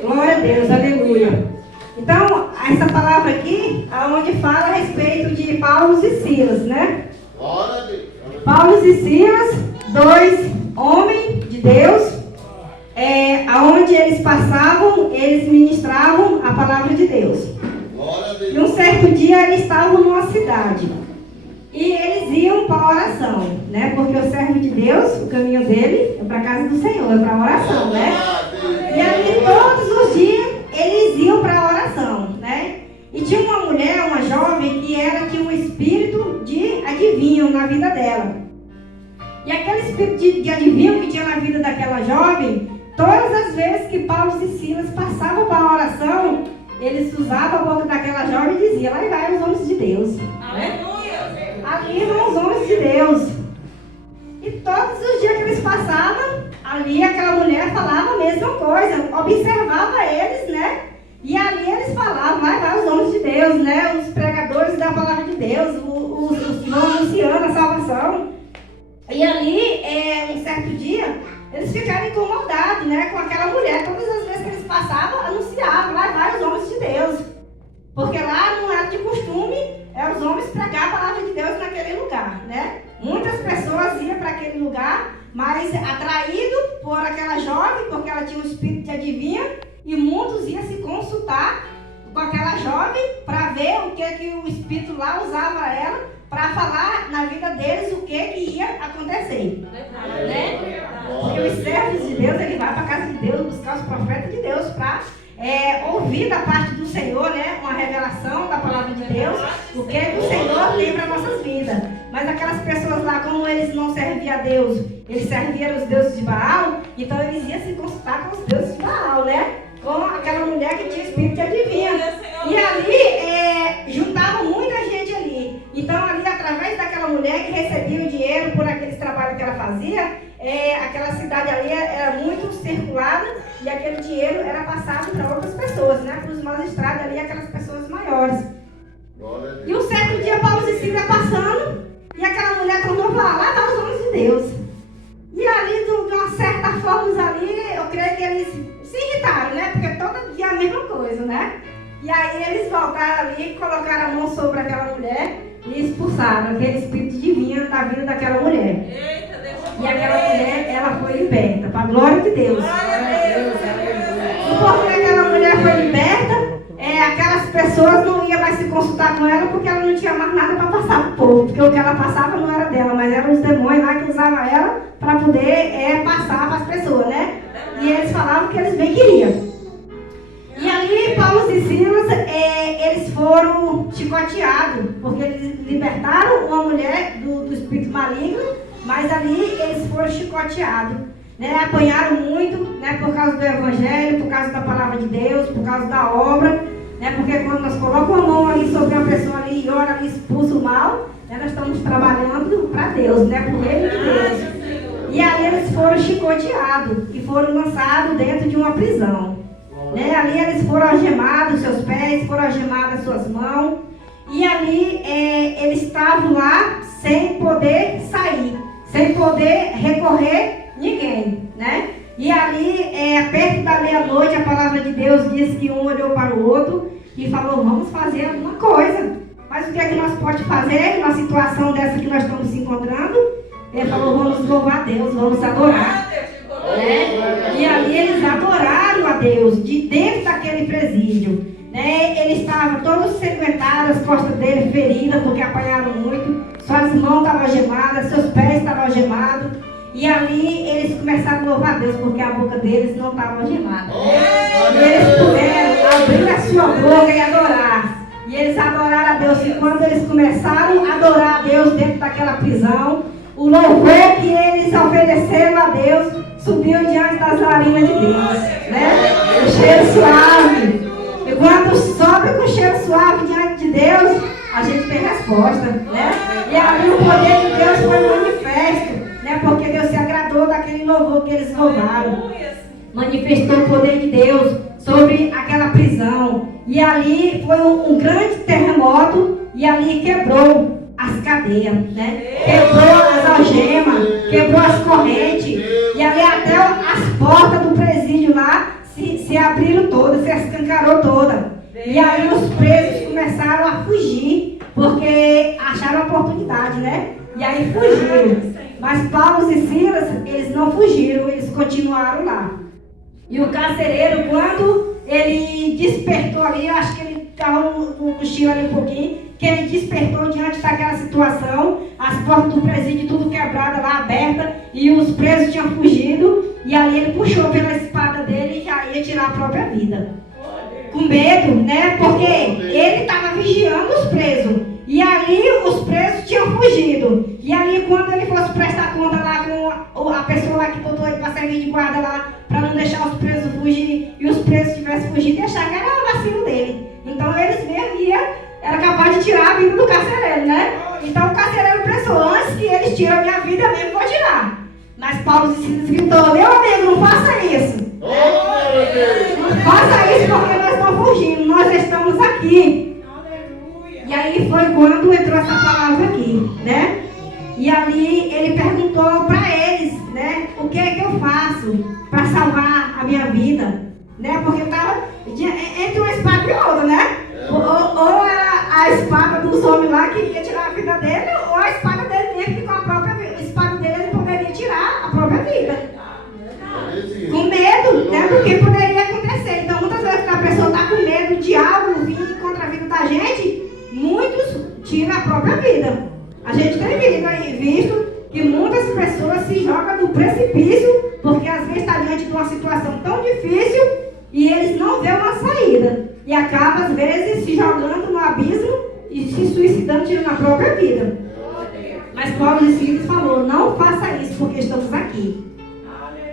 Glória a Deus, aleluia. Então, essa palavra aqui, onde fala a respeito de Paulo e Silas, né? Glória a Deus. Paulo e Silas, dois homens de Deus, aonde eles passavam, eles ministravam a palavra de Deus. Glória a Deus. E um certo dia eles estavam numa cidade. E eles iam para a oração, né? Porque o servo de Deus, o caminho dele é para a casa do Senhor, é para a oração, né? E ali todos os dias eles iam para a oração, né? E tinha uma mulher, uma jovem, que tinha um espírito de adivinho na vida dela. E aquele espírito de adivinho que tinha na vida daquela jovem, todas as vezes que Paulo e Silas passavam para a oração, eles usavam a boca daquela jovem e diziam: lá vai os homens de Deus. Aleluia! Ali vão os homens de Deus. E todos os dias que eles passavam, ali aquela mulher falava a mesma coisa, observava eles, né? E ali eles falavam: vai os homens de Deus, né? Os pregadores da palavra de Deus, os que vão anunciando a salvação. E ali, um certo dia, eles ficaram incomodados, né? Com aquela mulher. Todas as vezes que eles passavam, anunciavam: vai os homens de Deus. Porque lá não era de costume os homens pregar a palavra de Deus naquele lugar, né? Muitas pessoas iam para aquele lugar, mas atraído por aquela jovem, porque ela tinha um espírito de adivinha, e muitos iam se consultar com aquela jovem para ver o que o espírito lá usava ela para falar na vida deles o que ia acontecer. Né? Porque os servos de Deus, ele vai para a casa de Deus buscar os profetas de Deus para ouvir da parte do Senhor, né, uma revelação da palavra de Deus, o que o Senhor tem para nossas vidas. Mas aquelas pessoas lá, como eles não serviam a Deus, eles serviam os deuses de Baal, então eles iam se consultar com os deuses de Baal, né? Com aquela mulher que tinha espírito de adivinha. E ali juntavam muita gente ali. Então ali, através daquela mulher que recebia o dinheiro por aqueles trabalhos que ela fazia, aquela cidade ali era muito circulada e aquele dinheiro era passado para outras pessoas, né? Para os magistrados ali, aquelas pessoas maiores. E um certo dia Paulo e Silas passando e aquela mulher tornou a falar: lá vai os homens de Deus. E ali, de uma certa forma, ali, eu creio que eles se irritaram, né? Porque todo dia a mesma coisa, né? E aí eles voltaram ali, colocaram a mão sobre aquela mulher e expulsaram aquele espírito divino da vida daquela mulher. Eita, E aquela mulher, ela foi liberta, para a glória de Deus. E porque aquela mulher foi liberta, aquelas pessoas não iam mais se consultar com ela, porque ela não tinha mais nada para passar para o povo. Porque o que ela passava não era dela, mas eram os demônios lá que usavam ela para poder passar para as pessoas, né? E eles falavam que eles bem queriam. E ali, Paulo e Silas, eles foram chicoteados, porque eles libertaram uma mulher do espírito maligno, mas ali eles foram chicoteados, né? Apanharam muito, né? Por causa do evangelho, por causa da palavra de Deus, por causa da obra, né? Porque quando nós colocamos a mão ali sobre uma pessoa ali e ora ali, expulsa o mal, né? Nós estamos trabalhando para Deus, né? Por reino de Deus. E ali eles foram chicoteados e foram lançados dentro de uma prisão. Né? Ali eles foram algemados, seus pés, foram algemadas suas mãos. E ali eles estavam lá sem poder sair, sem poder recorrer ninguém, né? E ali, perto da meia-noite, a palavra de Deus diz que um olhou para o outro e falou: vamos fazer alguma coisa. Mas o que é que nós podemos fazer numa situação dessa que nós estamos se encontrando? Ele falou: vamos louvar a Deus, vamos adorar. E ali eles adoraram a Deus, de dentro daquele presídio. Né? Ele estava todo ensanguentado, as costas dele feridas, porque apanharam muito. Suas mãos estavam algemadas, seus pés estavam algemados. E ali eles começaram a louvar a Deus, porque a boca deles não estava algemada. E eles puderam abrir a sua boca e adorar. E eles adoraram a Deus. E quando eles começaram a adorar a Deus dentro daquela prisão, o louvor que eles ofereceram a Deus subiu diante das narinas de Deus, né? O cheiro suave. E quando sobe com o cheiro suave diante de Deus, a gente tem resposta, né? E ali o poder de Deus foi manifesto, né? Porque Deus se agradou daquele louvor que eles louvaram. Manifestou o poder de Deus sobre aquela prisão. E ali foi um grande terremoto e ali quebrou as cadeias, né? Quebrou as algemas, quebrou as correntes. E ali até as portas do presídio lá se se abriram todas, se escancarou toda. E aí os presos começaram a fugir, porque acharam a oportunidade, né? E aí fugiram. Mas Paulo e Silas, eles não fugiram, eles continuaram lá. E o carcereiro, quando ele despertou ali, eu acho que ele estava no cochilo ali um pouquinho, que ele despertou diante daquela situação, as portas do presídio tudo quebrada lá, aberta, e os presos tinham fugido, e ali ele puxou pela espada dele e já ia tirar a própria vida. Com medo, né? Porque ele estava vigiando os presos. E ali os presos tinham fugido. E ali quando ele fosse prestar conta lá com a pessoa lá que botou ele para servir de guarda lá, para não deixar os presos fugir, e os presos tivessem fugido, e achar que era o vacilo dele. Então eles mesmo era capaz de tirar a vida do carcereiro, né? Então o carcereiro pensou, antes que eles tiram a minha vida, eu mesmo vou tirar. Mas Paulo e Silas gritou, meu amigo, não faça isso. Não faça isso porque nós estamos fugindo, nós estamos aqui. E aí foi quando entrou essa palavra aqui, né? E ali ele perguntou para eles, né? O que é que eu faço para salvar a minha vida? Né? Porque estava entre uma espada e outra, né? Ou era a espada dos homens lá que ia tirar a vida dele, ou a espada dele mesmo que com a própria vida. A espada dele ele poderia tirar a própria vida. Com medo, né? Do que poderia acontecer. Então muitas vezes a pessoa está com medo de algo vir contra a vida da gente, muitos tiram a própria vida. A gente tem visto que muitas pessoas se jogam do precipício porque às vezes está diante de uma situação tão difícil e eles não veem uma saída. E acaba às vezes se jogando no abismo e se suicidando, tirando a própria vida. Mas Paulo em seguida falou, não faça isso porque estamos aqui.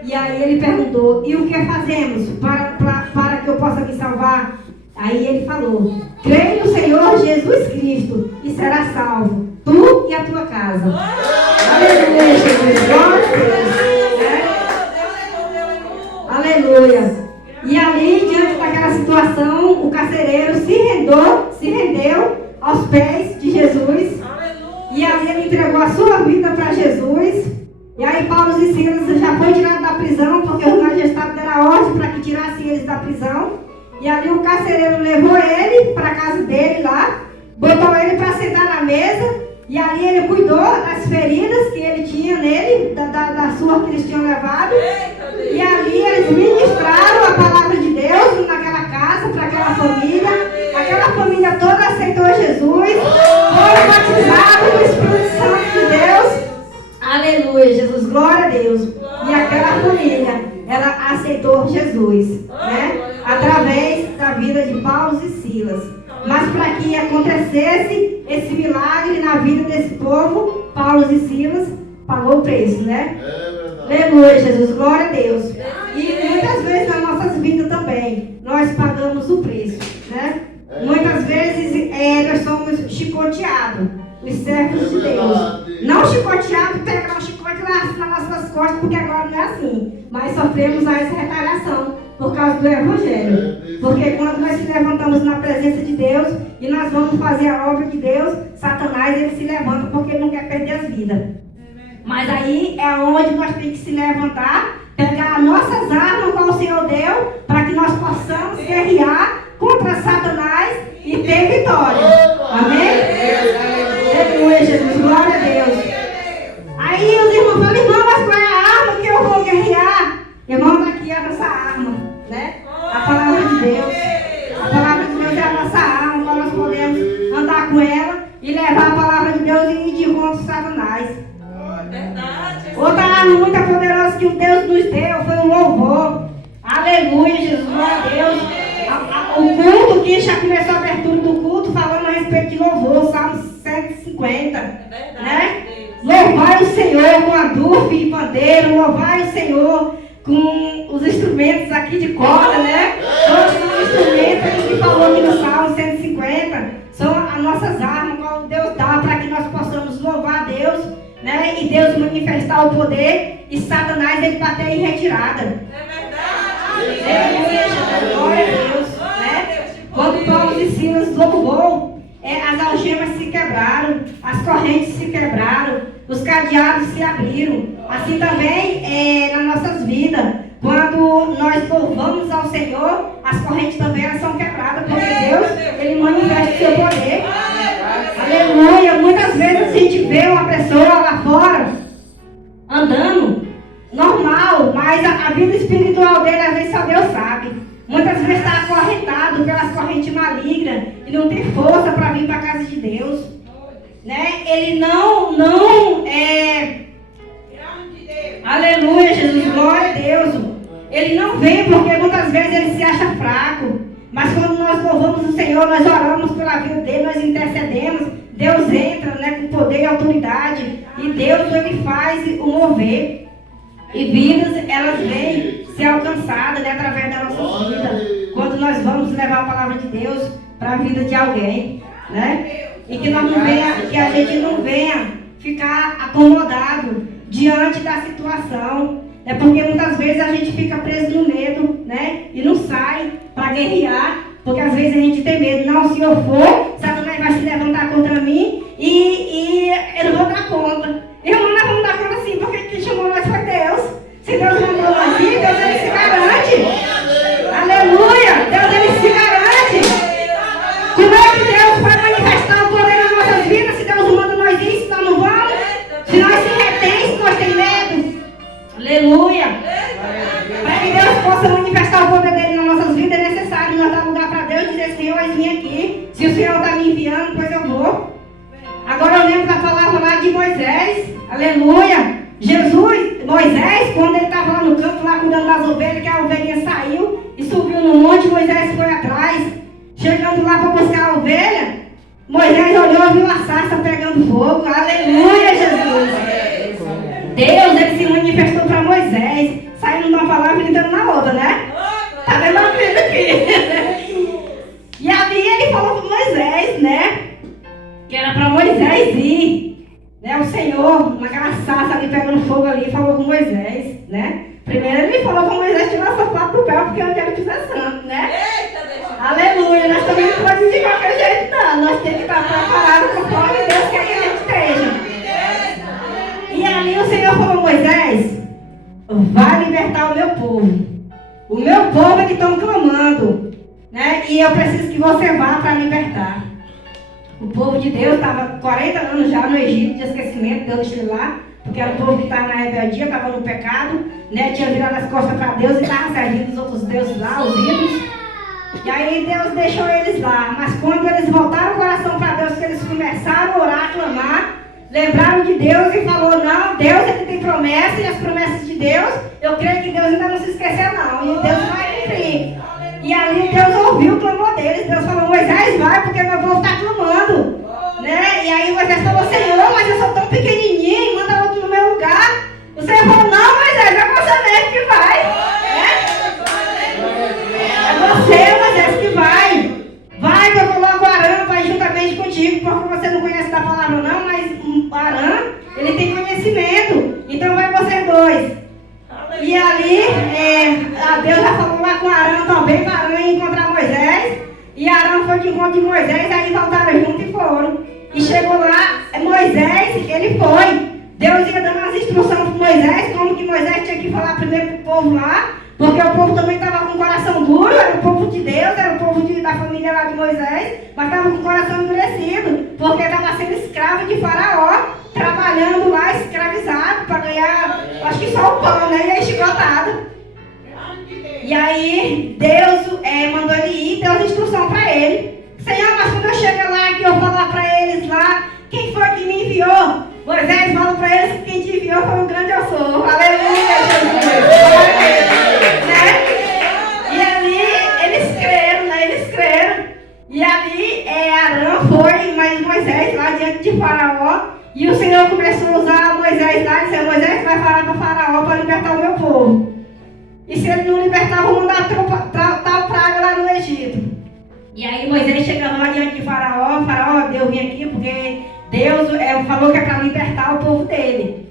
E aí ele perguntou, e o que fazemos para que eu possa me salvar? Aí ele falou, creia no Senhor Jesus Cristo e será salvo, tu e a tua casa. Aleluia, Jesus, glória a Deus. Aleluia. E ali, diante daquela situação, o carcereiro se rendeu aos pés de Jesus. E ali ele entregou a sua vida para Jesus. E aí Paulo e Silas já foi tirado da prisão, porque o magistrado deram ordem para que tirassem eles da prisão. E ali o carcereiro levou ele para a casa dele lá, botou ele para sentar na mesa, e ali ele cuidou das feridas que ele tinha nele, da surra que eles tinham levado. E ali eles ministraram a palavra de Deus naquela casa, para aquela família toda aceitou Jesus, foi batizado no Espírito Santo de Deus. Aleluia, Jesus, glória a Deus. E aquela família, ela aceitou Jesus, né? Através da vida de Paulo e Silas. Mas para que acontecesse esse milagre na vida desse povo, Paulo e Silas pagou o preço, né? Aleluia, Jesus, glória a Deus. E muitas vezes nas nossas vidas também, nós pagamos o preço, né? Muitas vezes nós somos chicoteados, os servos de Deus. Não chicoteado, pegar um chicote lá nas nossas costas, porque agora não é assim. Mas sofremos essa retaliação por causa do Evangelho. Porque quando nós se levantamos na presença de Deus e nós vamos fazer a obra de Deus, Satanás ele se levanta porque ele não quer perder as vidas. Mas aí é onde nós temos que se levantar, pegar as nossas armas qual o Senhor deu, para que nós possamos guerrear contra Satanás e ter vitória. Amém? Aleluia, Jesus, glória a Deus. Aí os irmãos falam, irmão, mas qual é a arma que eu vou guerrear? Irmão, daqui é a nossa arma, né? A palavra de Deus. A palavra de Deus é a nossa arma, para nós podemos andar com ela e levar a palavra de Deus e ir de contra Satanás. Outra arma muito poderosa que o Deus nos deu foi o louvor. Aleluia, Jesus, glória a Deus. O culto que já começou a abertura do culto falando a respeito de louvor, Salmo 150, né? Louvai o Senhor com adufo e pandeiro, louvai o Senhor com os instrumentos aqui de corda, né? Todos os instrumentos que falou aqui no Salmo 150 são as nossas armas, qual Deus dá para que nós possamos louvar a Deus, né? E Deus manifestar o poder e Satanás ele bater em retirada. É verdade. Glória a Deus, né? Quando Paulo e Silas louvou, as algemas se quebraram, as correntes se quebraram, os cadeados se abriram. Assim também nas nossas vidas, quando nós louvamos ao Senhor, as correntes também elas são quebradas, porque Deus, Ele manifesta o seu poder. Aleluia. Muitas vezes a gente vê uma pessoa lá fora, andando, normal, mas a vida espiritual dele, às vezes só Deus sabe. Muitas vezes está acorrentado pelas correntes malignas e não tem força para vir para a casa de Deus. Né? Ele aleluia, Jesus, glória a Deus. Ele não vem porque muitas vezes ele se acha fraco. Mas quando nós louvamos o Senhor, nós oramos pela vida dele, nós intercedemos. Deus entra, né, com poder e autoridade. E Deus, Ele faz o mover. E vidas, elas vêm ser alcançadas, né, através da nossa vida. Quando nós vamos levar a palavra de Deus para a vida de alguém. Né? E que, que a gente não venha ficar acomodado diante da situação. É porque muitas vezes a gente fica preso no medo, né? E não sai para guerrear. Porque às vezes a gente tem medo. Não, se eu for, Satanás vai se levantar contra mim e eu não vou dar conta. Irmão, nós vamos dar conta sim, porque quem chamou nós foi Deus. Se Deus mandou nós ir, Deus Ele se garante. Aleluia! Deus Ele se garante. Como é que Deus vai manifestar o poder nas nossas vidas se Deus manda nós ir, se nós não vamos? Se nós se retém, se nós temos medo? Aleluia! Para que Deus possa manifestar o poder dele nas nossas vidas, é necessário nós dar lugar para Deus e dizer: Senhor, eu vim aqui. Se o Senhor está me enviando, pois eu vou. Agora eu lembro da palavra lá de Moisés. Aleluia! Moisés, quando ele estava lá no campo, lá cuidando das ovelhas, que a ovelhinha saiu e subiu no monte, Moisés foi atrás. Chegando lá para buscar a ovelha, Moisés olhou e viu a sarça pegando fogo. Aleluia, Jesus! Deus, Ele se manifestou para Moisés, saindo de uma palavra e entrando na outra, né? Tá vendo a vida aqui? E ali Ele falou para Moisés, né? Que era para Moisés ir. Né? O Senhor, naquela sarça ali pegando fogo ali, falou com Moisés, né? Primeiro Ele falou para Moisés tirar o sapato do pé, porque eu quero que seja santo, né? Aleluia, nós também não podemos de qualquer jeito, não. Nós temos que estar preparados conforme Deus quer que a gente esteja. E ali o Senhor falou: Moisés, vai libertar o meu povo. O meu povo é que estão clamando, né? E eu preciso que você vá para libertar. O povo de Deus estava 40 anos já no Egito de esquecimento, Deus deixou lá, porque era o povo que estava na rebeldia, estava no pecado, né? Tinha virado as costas para Deus e estava servindo os outros deuses lá, os ídolos. E aí Deus deixou eles lá. Mas quando eles voltaram o coração para Deus, que eles começaram a orar, a clamar, lembraram de Deus e falou: não, Deus Ele tem promessas, e as promessas de Deus, eu creio que Deus ainda não se esqueceu não, e Deus vai cumprir. E ali Deus ouviu o clamor deles. Deus falou: Moisés, vai, porque meu povo está clamando, né? E aí Moisés falou: Senhor, mas eu sou tão pequenininho, manda outro no meu lugar. O Senhor falou: não, Moisés, é você mesmo que vai, né? É você, Moisés, que vai. Vai que eu coloco o Arã para ir juntamente contigo, porque você não conhece da palavra não, mas o Arã, ele tem conhecimento. Então vai vocês dois. E ali, Deus já falou lá com Arã também, para Arã encontrar Moisés. E Arã foi de encontro de Moisés, aí voltaram juntos e foram. E chegou lá, Moisés, ele foi. Deus ia dando as instruções para Moisés, como que Moisés tinha que falar primeiro para o povo lá. Porque o povo também estava com o coração duro, era o povo de Deus, era o povo da família lá de Moisés, mas estava com o coração endurecido, porque estava sendo escravo de Faraó, trabalhando lá, escravizado, para ganhar, acho que só o pão, né? E aí chicotado. E aí Deus mandou ele ir, deu as instruções para ele. Senhor, mas quando eu chego lá, que eu falar para eles lá, quem foi que me enviou? Moisés fala para eles que quem te enviou foi o grande eu sou. Aleluia, Jesus. E ali eles creram, né? Eles creram. E ali Arã foi, mas Moisés lá diante de Faraó. E o Senhor começou a usar Moisés lá e disse: Moisés vai falar para Faraó para libertar o meu povo. E se ele não libertar, eu vou mandar tal praga lá no Egito. E aí Moisés chegando lá diante de Faraó: Faraó, eu vim aqui porque Deus falou que é para libertar o povo dele.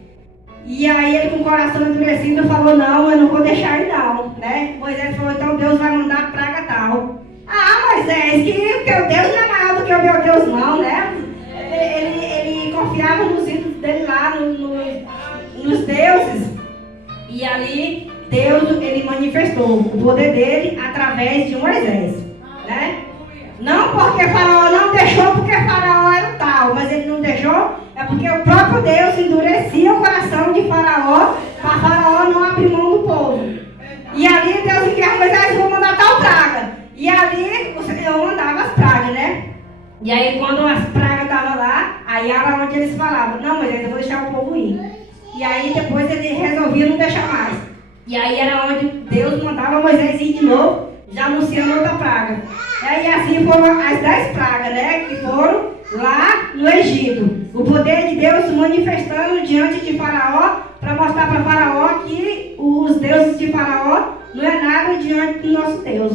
E aí ele com o coração endurecido falou: não, eu não vou deixar ele não, né? Moisés falou: então Deus vai mandar praga tal. Ah, Moisés, que o teu Deus não é maior do que o meu Deus não, né? Ele confiava nos ídolos dele lá, nos deuses. E ali Deus, ele manifestou o poder dele através de Moisés, né? Não porque Faraó não deixou, porque Faraó era o tal, mas ele não deixou, é porque o próprio Deus endurecia o coração de Faraó, para Faraó não abrir mão do povo. E ali Deus enviava Moisés, vou mandar tal praga. E ali o Senhor mandava as pragas, né? E aí quando as pragas estavam lá, aí era onde eles falavam, não, Moisés, eu vou deixar o povo ir. E aí depois ele resolvia não deixar mais. E aí era onde Deus mandava Moisés ir de novo, já anunciando outra praga. E aí assim foram as 10 pragas, né? Que foram lá no Egito. O poder de Deus se manifestando diante de Faraó, para mostrar para Faraó que os deuses de Faraó não é nada diante do nosso Deus.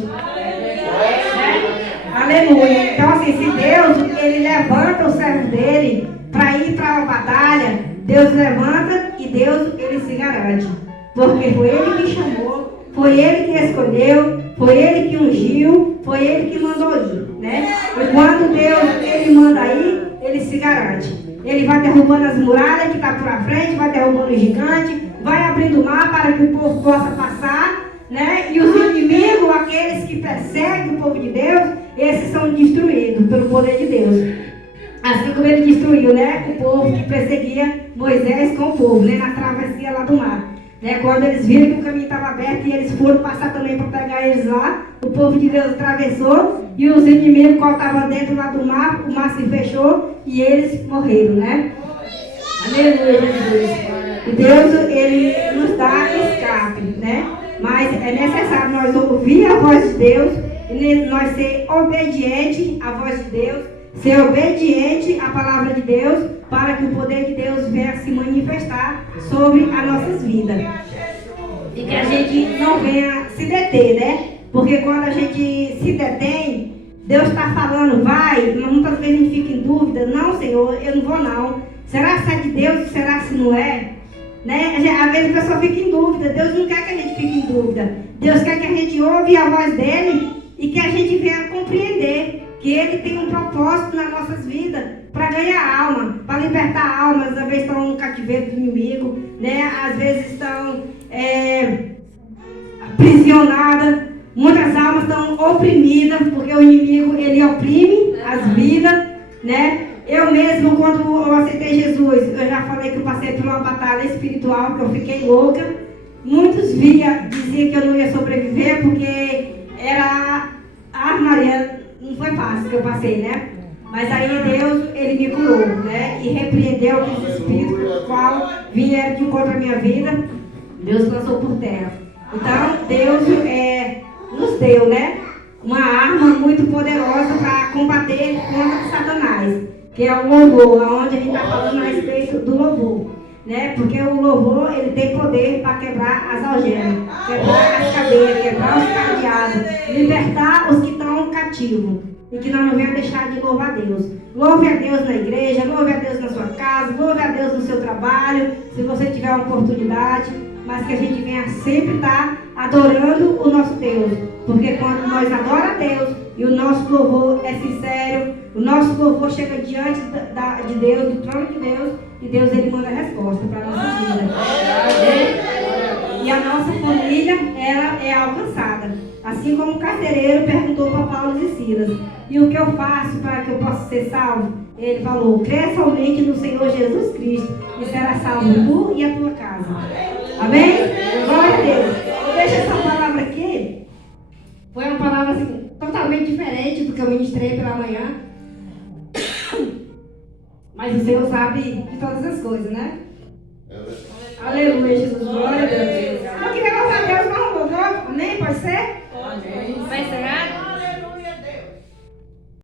Aleluia. Então assim, se Deus, ele levanta o servo dele para ir para a batalha, Deus levanta e Deus, ele se garante. Porque foi ele que chamou, foi ele que escolheu, foi ele que ungiu, foi ele que mandou ir, né? E quando Deus, ele manda ir, ele se garante. Ele vai derrubando as muralhas que está por à frente, vai derrubando o gigante, vai abrindo o mar para que o povo possa passar, né? E os inimigos, aqueles que perseguem o povo de Deus, esses são destruídos pelo poder de Deus. Assim como ele destruiu, né, o povo que perseguia Moisés com o povo, né, na travessia lá do mar. Né, quando eles viram que o caminho estava aberto e eles foram passar também para pegar eles lá, o povo de Deus atravessou e os inimigos que estavam dentro lá do mar, o mar se fechou e eles morreram, né? Aleluia, Jesus. E Deus, ele nos dá escape, né? Mas é necessário nós ouvir a voz de Deus e nós ser obedientes à voz de Deus, ser obediente à palavra de Deus, para que o poder de Deus venha se manifestar sobre as nossas vidas. E que a gente não venha se deter, né? Porque quando a gente se detém, Deus está falando, vai, mas muitas vezes a gente fica em dúvida, não, Senhor, eu não vou não. Será que é de Deus? Será que não é? Né? Às vezes a pessoa fica em dúvida, Deus não quer que a gente fique em dúvida. Deus quer que a gente ouve a voz dele e que a gente venha compreender que ele tem um propósito nas nossas vidas para ganhar alma, para libertar almas. Às vezes estão no cativeiro do inimigo, né? Às vezes estão aprisionadas, muitas almas estão oprimidas, porque o inimigo, ele oprime as vidas, né? Eu mesmo, quando eu aceitei Jesus, eu já falei que eu passei por uma batalha espiritual, que eu fiquei louca. Muitos diziam que eu não ia sobreviver, porque era Maria. Não foi fácil que eu passei, né? Mas aí Deus, ele me curou, né? E repreendeu aqueles espíritos qual vieram de encontro à minha vida. Deus lançou por terra. Então, Deus nos deu, né? Uma arma muito poderosa para combater contra Satanás, que é o louvor, onde a gente está falando a respeito do louvor, né? Porque o louvor, ele tem poder para quebrar as algemas, quebrar as cadeias, quebrar os cadeados, libertar os que estão cativos. E que nós não venhamos deixar de louvar a Deus. Louve a Deus na igreja, louve a Deus na sua casa, louve a Deus no seu trabalho, se você tiver uma oportunidade, mas que a gente venha sempre estar adorando o nosso Deus. Porque quando nós adoramos a Deus e o nosso louvor é sincero, o nosso louvor chega diante de Deus, do trono de Deus, e Deus, ele manda a resposta para a nossa vida. E a nossa família, ela é alcançada. Assim como o carcereiro perguntou para Paulo e Silas, e o que eu faço para que eu possa ser salvo? Ele falou, crê somente no Senhor Jesus Cristo, e será salvo tu e a tua casa. Amém? Glória a Deus. Eu deixo essa palavra aqui. Foi uma palavra assim, totalmente diferente do que eu ministrei pela manhã. Mas o Senhor sabe de todas as coisas, né? Aleluia, Jesus. Glória a Deus. Eu queria louvar a Deus com um louvor. Amém? Pode ser? Amém. Vai ser?